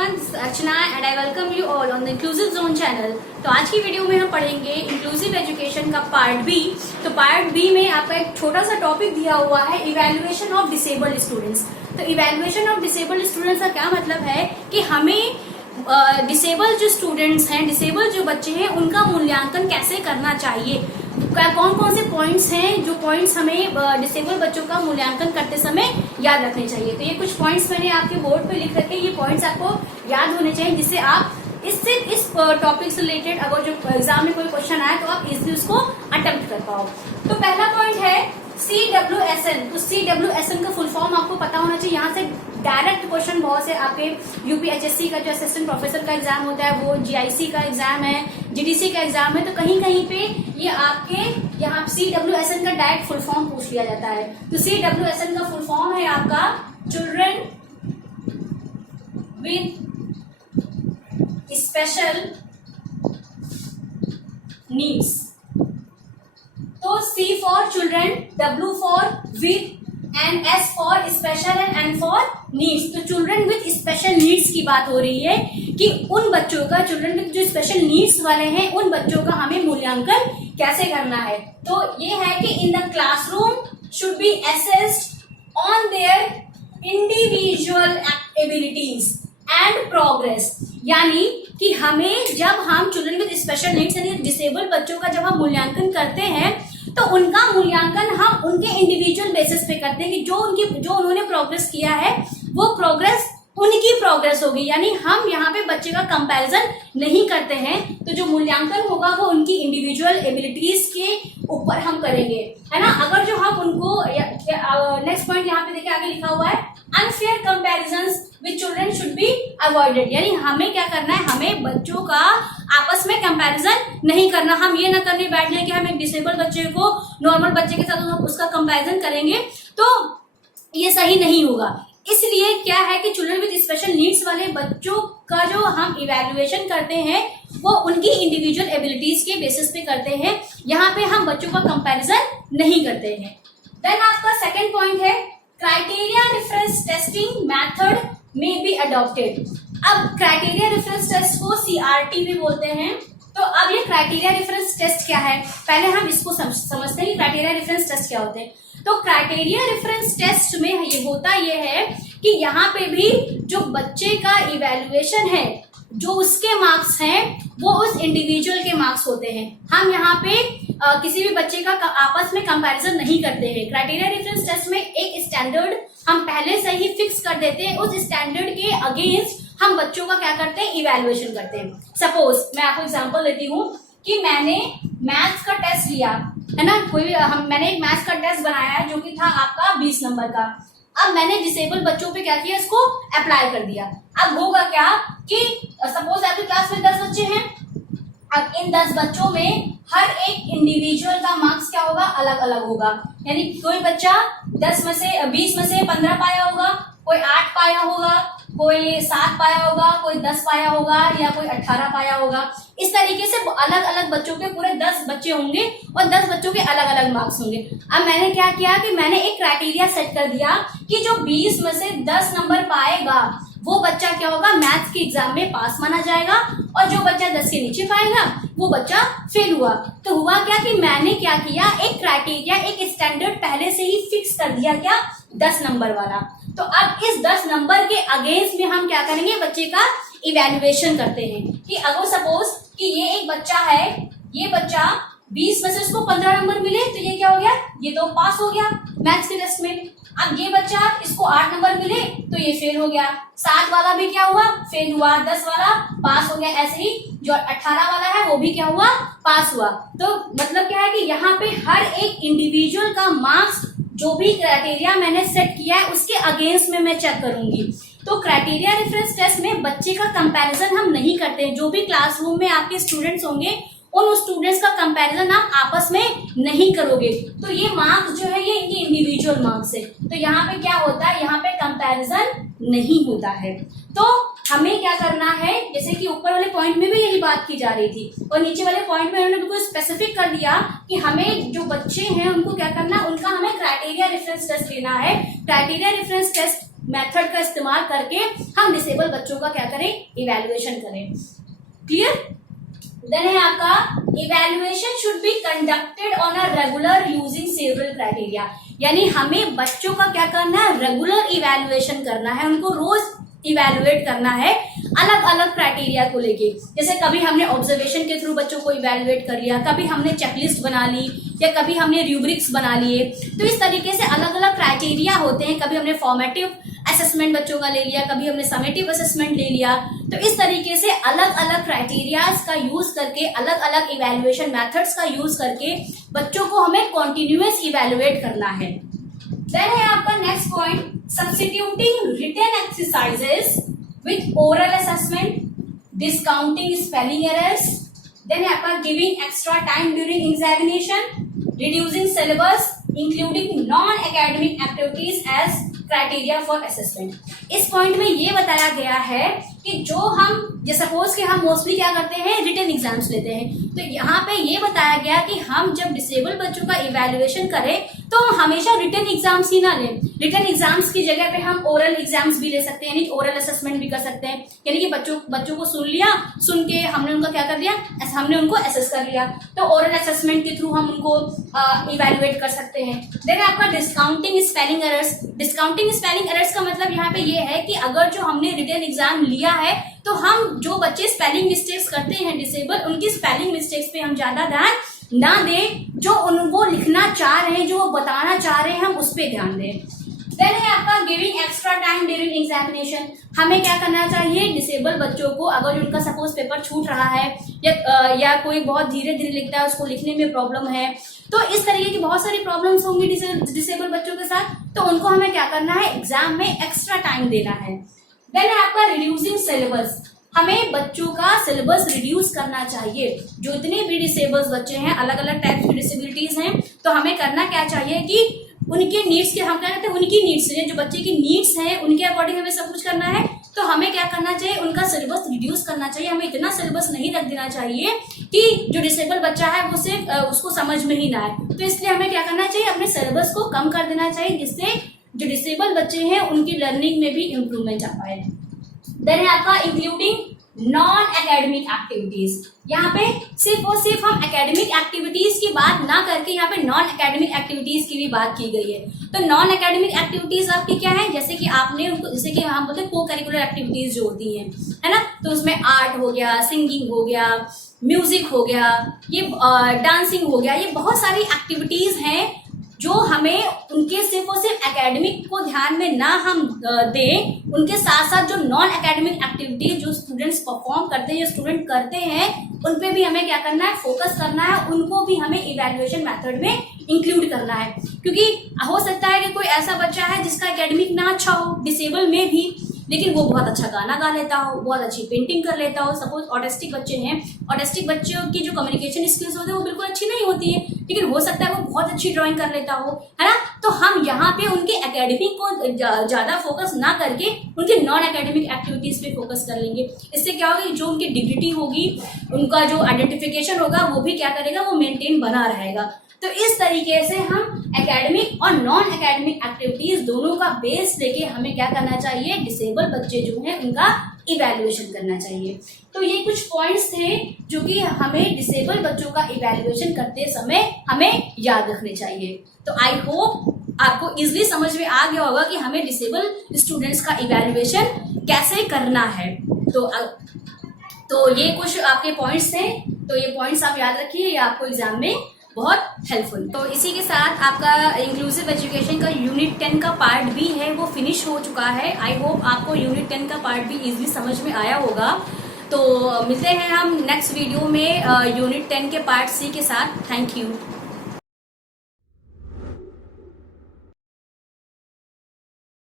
everyone, this is Archana and I welcome you all on the Inclusive Zone channel। तो आज की video में हम पढ़ेंगे इंक्लूसिव एजुकेशन का पार्ट बी। तो पार्ट बी में आपका एक छोटा सा टॉपिक दिया हुआ है इवैल्यूएशन ऑफ डिसेबल्ड स्टूडेंट्स। तो इवैल्यूएशन ऑफ डिसेबल्ड स्टूडेंट्स का क्या मतलब है कि हमें डिसेबल जो स्टूडेंट्स हैं, डिसेबल जो बच्चे हैं, उनका मूल्यांकन कैसे करना चाहिए, कौन कौन से पॉइंट्स हैं जो पॉइंट्स हमें डिसेबल बच्चों का मूल्यांकन करते समय याद रखने चाहिए। तो ये कुछ पॉइंट्स मैंने आपके बोर्ड पे लिख रखे, ये पॉइंट्स आपको याद होने चाहिए जिससे आप इस टॉपिक से रिलेटेड अगर जो एग्जाम में कोई क्वेश्चन आए तो आप इजीली उसको अटेम्प्ट कर पाओ। तो पहला पॉइंट है CWSN। तो CWSN का फुल फॉर्म आपको पता होना चाहिए। यहाँ से डायरेक्ट क्वेश्चन बहुत से आपके यूपीएचएससी का जो असिस्टेंट प्रोफेसर का एग्जाम होता है, वो जीआईसी का एग्जाम है, जीडीसी का एग्जाम है, तो कहीं कहीं पे ये आपके यहाँ CWSN का डायरेक्ट फुल फॉर्म पूछ लिया जाता है। तो CWSN का फुल फॉर्म है आपका चिल्ड्रन विद स्पेशल नीड्स। तो C for children, W for with and S for special and N for needs. तो चिल्ड्रन विद स्पेशल नीड्स की बात हो रही है कि उन बच्चों का, चिल्ड्रन विद जो स्पेशल नीड्स वाले हैं, उन बच्चों का हमें मूल्यांकन कैसे करना है। तो ये है कि in the classroom should be assessed on their individual abilities and progress. यानी कि हमें जब हम चिल्ड्रन विद स्पेशल नीड्स यानी डिसेबल बच्चों का जब हम मूल्यांकन करते हैं तो उनका मूल्यांकन हम उनके इंडिविजुअल बेसिस पे करते हैं कि जो उन्होंने प्रोग्रेस किया है वो प्रोग्रेस उनकी प्रोग्रेस होगी। यानी हम यहाँ पे बच्चे का कंपैरिजन नहीं करते हैं। तो जो मूल्यांकन होगा वो उनकी इंडिविजुअल एबिलिटीज के ऊपर हम करेंगे, है ना। अगर जो हम उनको नेक्स्ट पॉइंट यहाँ पे देखिए आगे लिखा हुआ है unfair comparisons with children should be avoided. यानी हमें क्या करना है, हमें बच्चों का आपस में कंपैरिजन नहीं करना। हम ये ना करने बैठ जाए कि हम एक डिसेबल बच्चे को नॉर्मल बच्चे के साथ उसका कंपैरिजन करेंगे, तो ये सही नहीं होगा। इसलिए क्या है कि चिल्ड्रन विद स्पेशल नीड्स वाले बच्चों का जो हम इवैल्यूएशन करते हैं वो उनकी इंडिविजुअल एबिलिटीज के बेसिस पे करते हैं। यहाँ पे हम बच्चों का कंपैरिजन नहीं करते हैं। देन आपका सेकंड पॉइंट है क्राइटेरिया रेफरेंस टेस्टिंग मेथड में बी अडॉप्टेड। अब क्राइटेरिया रेफरेंस टेस्ट को CRT भी बोलते हैं। तो अब ये क्राइटेरिया रेफरेंस टेस्ट क्या है, पहले हम इसको समझते हैं कि क्राइटेरिया रेफरेंस टेस्ट क्या होते हैं। तो क्राइटेरिया रेफरेंस टेस्ट में ये होता ये है कि यहाँ पे भी जो बच्चे का इवैल्यूएशन है, जो उसके मार्क्स हैं वो उस इंडिविजुअल के मार्क्स होते हैं। हम यहाँ पे किसी भी बच्चे का आपस में कंपैरिजन नहीं करते हैं। क्राइटेरिया रेफरेंस टेस्ट में एक स्टैंडर्ड हम पहले से ही फिक्स कर देते हैं, उस स्टैंडर्ड के अगेंस्ट हम बच्चों का क्या करते हैं, इवैल्यूएशन करते हैं। सपोज मैं आपको एग्जांपल देती हूँ कि मैंने मैथ्स का टेस्ट लिया, है ना, मैंने एक मैथ्स का टेस्ट बनाया है जो कि था आपका 20 नंबर का। अब मैंने डिसेबल बच्चों पे क्या किया, इसको अप्लाई कर दिया। अब होगा क्या कि सपोज आपकी क्लास में 10 बच्चे हैं। अब इन 10 बच्चों में हर एक इंडिविजुअल का मार्क्स क्या होगा, अलग अलग होगा। यानी कोई बच्चा 20 में से 15 पाया होगा, कोई 8 पाया होगा, कोई 7 पाया होगा, कोई 10 पाया होगा या कोई 18 पाया होगा। इस तरीके से अलग अलग बच्चों के पूरे 10 बच्चे होंगे और 10 बच्चों के अलग अलग मार्क्स होंगे। अब मैंने क्या किया कि मैंने एक क्राइटेरिया सेट कर दिया कि जो 20 में से 10 नंबर पाएगा वो बच्चा क्या होगा, मैथ्स के एग्जाम में पास माना जाएगा, और जो बच्चा 10 के नीचे पाएगा वो बच्चा फेल हुआ। तो हुआ क्या कि मैंने क्या किया, एक क्राइटेरिया, एक स्टैंडर्ड पहले से ही फिक्स कर दिया, क्या, 10 नंबर वाला। तो अब इस 10 नंबर के अगेंस्ट में हम क्या करेंगे, बच्चे का इवैल्यूएशन करते हैं कि अगर सपोज कि ये एक बच्चा है, ये बच्चा 20 में से उसको 15 नंबर मिले तो ये क्या हो गया, ये तो पास हो गया मैथ्स के टेस्ट में। अब ये बच्चा, इसको 8 नंबर मिले तो ये फेल हो गया। 7 वाला भी क्या हुआ, फेल हुआ। 10 वाला पास हो गया। ऐसे ही जो 18 वाला है वो भी क्या हुआ, पास हुआ। तो मतलब क्या है कि यहाँ पे हर एक इंडिविजुअल का मार्क्स जो भी क्राइटेरिया मैंने सेट किया है उसके अगेंस्ट में मैं चेक करूंगी। तो क्राइटेरिया रेफरेंस टेस्ट में बच्चे का कंपैरिजन हम नहीं करते हैं। जो भी क्लासरूम में आपके स्टूडेंट्स होंगे उन स्टूडेंट्स का कंपैरिजन आप आपस में नहीं करोगे। तो ये मार्क्स जो है ये इनकी इंडिविजुअल मार्क्स है। तो यहाँ पे क्या होता है, यहाँ पे कंपैरिजन नहीं होता है। तो हमें क्या करना है, जैसे कि ऊपर वाले पॉइंट में भी यही बात की जा रही थी और नीचे वाले पॉइंट में उन्होंने बिल्कुल स्पेसिफिक कर दिया कि हमें जो बच्चे हैं उनको क्या करना है, उनका हमें क्राइटेरिया रेफरेंस टेस्ट लेना है। क्राइटेरिया रेफरेंस टेस्ट मेथड का इस्तेमाल करके हम डिसेबल बच्चों का क्या करें, इवैल्यूएशन करें। क्लियर? देन है आपका evaluation should be conducted on a regular using several criteria, यानी हमें बच्चों का क्या करना है, रेगुलर इवैल्यूएशन करना है, उनको रोज इवैल्यूएट करना है अलग अलग क्राइटेरिया को लेके। जैसे कभी हमने ऑब्जर्वेशन के थ्रू बच्चों को इवैल्यूएट कर लिया, कभी हमने चेकलिस्ट बना ली, या कभी हमने रूब्रिक्स बना लिए। तो इस तरीके से अलग अलग क्राइटेरिया होते हैं। कभी हमने फॉर्मेटिव असेसमेंट बच्चों का ले लिया, कभी हमने समेटिव असेसमेंट ले लिया। तो इस तरीके से अलग अलग क्राइटेरियाज का यूज करके, अलग अलग इवैल्यूएशन मेथड्स का यूज करके बच्चों को हमें कॉन्टिन्यूअस इवैल्यूएट करना है। देन है आपका next point, substituting written exercises with oral assessment, discounting spelling errors. Then है आपका giving extra time during examination, reducing syllabus, including non academic activities as criteria for assessment. इस पॉइंट में ये बताया गया है कि जो हम सपोज कि हम मोस्टली क्या करते हैं, रिटन एग्जाम्स लेते हैं। तो यहाँ पे ये बताया गया कि हम जब डिसेबल बच्चों का इवैल्यूएशन करें तो हमेशा रिटन एग्जाम्स ही ना लें। रिटन एग्जाम्स की जगह पे हम ओरल एग्जाम्स भी ले सकते हैं, यानी ओरल असेसमेंट भी कर सकते हैं। यानी कि बच्चों को सुन लिया, सुन के हमने उनका क्या कर दिया, हमने उनको असेस कर लिया, तो ओरल असेसमेंट के थ्रू हम उनको इवैल्यूएट कर सकते हैं। देन आपका discounting spelling errors. Discounting spelling errors का मतलब यहाँ पे ये है कि अगर जो हमने रिटन एग्जाम लिया है तो हम जो बच्चे स्पेलिंग मिस्टेक्स करते हैं डिसेबल, उनकी स्पेलिंग मिस्टेक्स पे हम ज्यादा ध्यान ना दें, जो वो लिखना चाह रहे हैं, जो वो बताना चाह रहे हैं, हम उस पर ध्यान दें। देन है आपका giving extra time during examination. हमें क्या करना चाहिए, डिसेबल बच्चों को अगर उनका सपोज पेपर छूट रहा है या कोई बहुत धीरे धीरे लिखता है, उसको लिखने में प्रॉब्लम है, तो इस तरीके की बहुत सारी प्रॉब्लम्स होंगी डिसेबल बच्चों के साथ, तो उनको हमें क्या करना है, एग्जाम में एक्स्ट्रा टाइम देना है। देन है आपका रिड्यूसिंग सिलेबस। हमें बच्चों का सिलेबस रिड्यूस करना चाहिए। जो इतने भी डिसेबल्स बच्चे हैं, अलग अलग टाइप की डिसेबिलिटीज हैं, तो हमें करना क्या चाहिए कि उनके नीड्स के, हम क्या कहते हैं, उनकी नीड्स, जो बच्चे की नीड्स हैं उनके अकॉर्डिंग हमें सब कुछ करना है। तो हमें क्या करना चाहिए, उनका सिलेबस रिड्यूस करना चाहिए। हमें इतना सिलेबस नहीं रख देना चाहिए कि जो डिसेबल बच्चा है वो सिर्फ उसको समझ में ही ना आए। तो इसलिए हमें क्या करना चाहिए, अपने सिलेबस को कम कर देना चाहिए, जिससे जो डिसेबल बच्चे हैं उनकी लर्निंग में भी इम्प्रूवमेंट आ पाए। देन है आपका इंक्लूडिंग नॉन एकेडमिक एक्टिविटीज। यहाँ पे सिर्फ और सिर्फ हम एकेडमिक एक्टिविटीज की बात ना करके यहाँ पे नॉन एकेडमिक एक्टिविटीज की भी बात की गई है। तो नॉन एकेडमिक एक्टिविटीज आपकी क्या है, जैसे कि आपने उनको, जैसे कि हम बोलते हैं को करिकुलर एक्टिविटीज जो होती हैं, है ना, तो उसमें आर्ट हो गया, सिंगिंग हो गया, म्यूजिक हो गया, ये डांसिंग हो गया, ये बहुत सारी एक्टिविटीज हैं जो हमें उनके सिर्फ और सिर्फ एकेडमिक को ध्यान में ना हम दें, उनके साथ साथ जो नॉन एकेडमिक एक्टिविटीज जो स्टूडेंट्स परफॉर्म करते हैं, जो स्टूडेंट करते हैं, उन पे भी हमें क्या करना है, फोकस करना है, उनको भी हमें इवैल्यूएशन मेथड में इंक्लूड करना है। क्योंकि हो सकता है कि कोई ऐसा बच्चा है जिसका एकेडमिक ना अच्छा हो, डिसेबल में भी, लेकिन वो बहुत अच्छा गाना गा लेता हो, बहुत अच्छी पेंटिंग कर लेता हो। सपोज ऑटिस्टिक बच्चे हैं, ऑटिस्टिक बच्चों की जो कम्युनिकेशन स्किल्स होती है वो बिल्कुल अच्छी नहीं होती है, लेकिन हो सकता है वो बहुत अच्छी ड्राइंग कर लेता हो, है ना। तो हम यहाँ पे उनके एकेडमिक को ज्यादा फोकस ना करके उनके नॉन एकेडमिक एक्टिविटीज पे फोकस कर लेंगे। इससे क्या होगा, जो उनकी डिग्निटी होगी, उनका जो आइडेंटिफिकेशन होगा, वो भी क्या करेगा, वो मेंटेन बना रहेगा। तो इस तरीके से हम एकेडमिक और नॉन एकेडमिक एक्टिविटीज दोनों का बेस लेके हमें क्या करना चाहिए, डिसेबल बच्चे जो हैं उनका इवैल्यूएशन करना चाहिए। तो ये कुछ पॉइंट्स थे जो कि हमें डिसेबल बच्चों का इवैल्यूएशन करते समय हमें याद रखने चाहिए। तो आई होप आपको इजीली समझ में आ गया होगा कि हमें डिसेबल स्टूडेंट्स का इवैल्यूएशन कैसे करना है। तो ये कुछ आपके पॉइंट्स थे, तो ये पॉइंट्स आप याद रखिए, ये आपको एग्जाम में बहुत हेल्पफुल। तो इसी के साथ आपका इंक्लूसिव एजुकेशन का यूनिट 10 का पार्ट भी है, वो फिनिश हो चुका है। आई होप आपको यूनिट 10 का पार्ट भी इजीली समझ में आया होगा। तो मिलते हैं हम नेक्स्ट वीडियो में यूनिट 10 के पार्ट सी के साथ। Thank you.